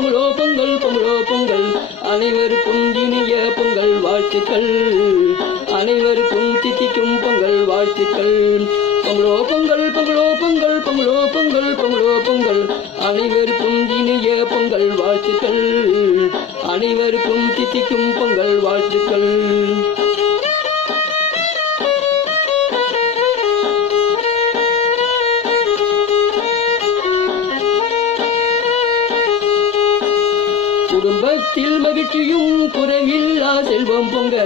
பொங்கலோ பொங்கல் பொங்கலோ பொங்கல் அனைவருக்கும் இனிய பொங்கல் வாழ்த்துக்கள் அனைவருக்கும் தித்திக்கும் பொங்கல் வாழ்த்துக்கள் பொங்கலோ பொங்கல் பொங்கலோ பொங்கல் பொங்கலோ பொங்கல் பொங்கலோ பொங்கல் அனைவருக்கும் இனிய பொங்கல் வாழ்த்துக்கள் அனைவருக்கும் தித்திக்கும் பொங்கல் வாழ்த்துக்கள் குடும்பத்தில் மகிழ்ச்சியும் குறைவில்லா செல்வம் பொங்க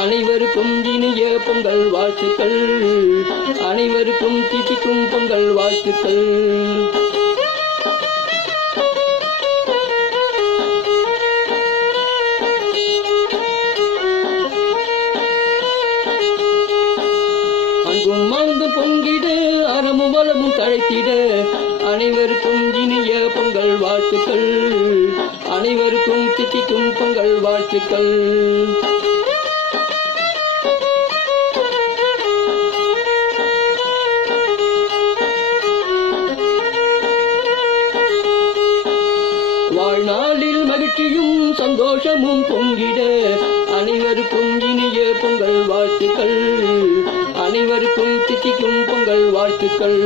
அனைவருக்கும் இனிய பொங்கல் வாழ்த்துக்கள் அனைவருக்கும் தித்திக்கும் பொங்கல் வாழ்த்துக்கள் அன்பும் மனதும் பொங்கிட அறமும் வளமும் தழைத்திட அனைவருக்கும் இனிய பொங்கல் வாழ்த்துக்கள் அனைவருக்கும் தித்திக்கும் பொங்கல் வாழ்த்துக்கள் வாழ்நாளில் மகிழ்ச்சியும் சந்தோஷமும் பொங்கிட அனைவருக்கும் இனிய பொங்கல் வாழ்த்துக்கள் அனைவருக்கும் தித்திக்கும் பொங்கல் வாழ்த்துக்கள்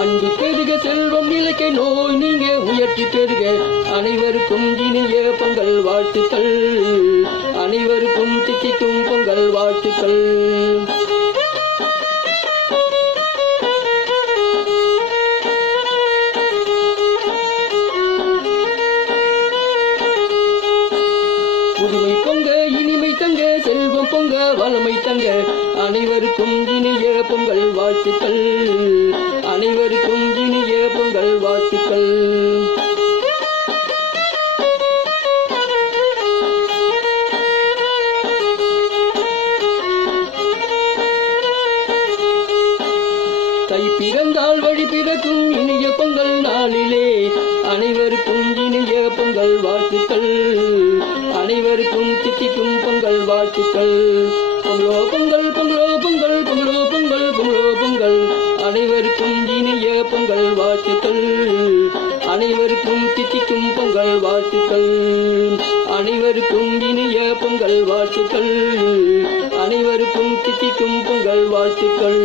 அன்பு பெருக செல்வம் நிலைக்க நோய் நீங்க உயர்த்தி பெருக அனைவருக்கும் இனிய பொங்கல் வாழ்த்துக்கள் அனைவருக்கும் தித்திக்கும் பொங்கல் வாழ்த்துக்கள் புதுமை பொங்க இனிமை தங்க செல்வம் பொங்க வளமை தங்க அனைவருக்கும் இனிய பொங்கல் வாழ்த்துக்கள் அனைவருக்கும் இனிய பொங்கல் வாழ்த்துக்கள் தை பிறந்தால் வழி பிறக்கும் இனிய பொங்கல் நாளிலே அனைவருக்கும் இனிய பொங்கல் வாழ்த்துக்கள் அனைவருக்கும் தித்திக்கும் பொங்கல் வாழ்த்துக்கள் பொங்கலோ பொங்கல் பொங்கலோ பொங்கல் பொங்கலோ பொங்கல் பொங்கலோ பொங்கல் அனைவருக்கும் இனிய பொங்கல் வாழ்த்துக்கள் அனைவருக்கும் தித்திக்கும் பொங்கல் வாழ்த்துக்கள் அனைவருக்கும் இனிய பொங்கல் வாழ்த்துக்கள் அனைவருக்கும் தித்திக்கும் பொங்கல் வாழ்த்துக்கள்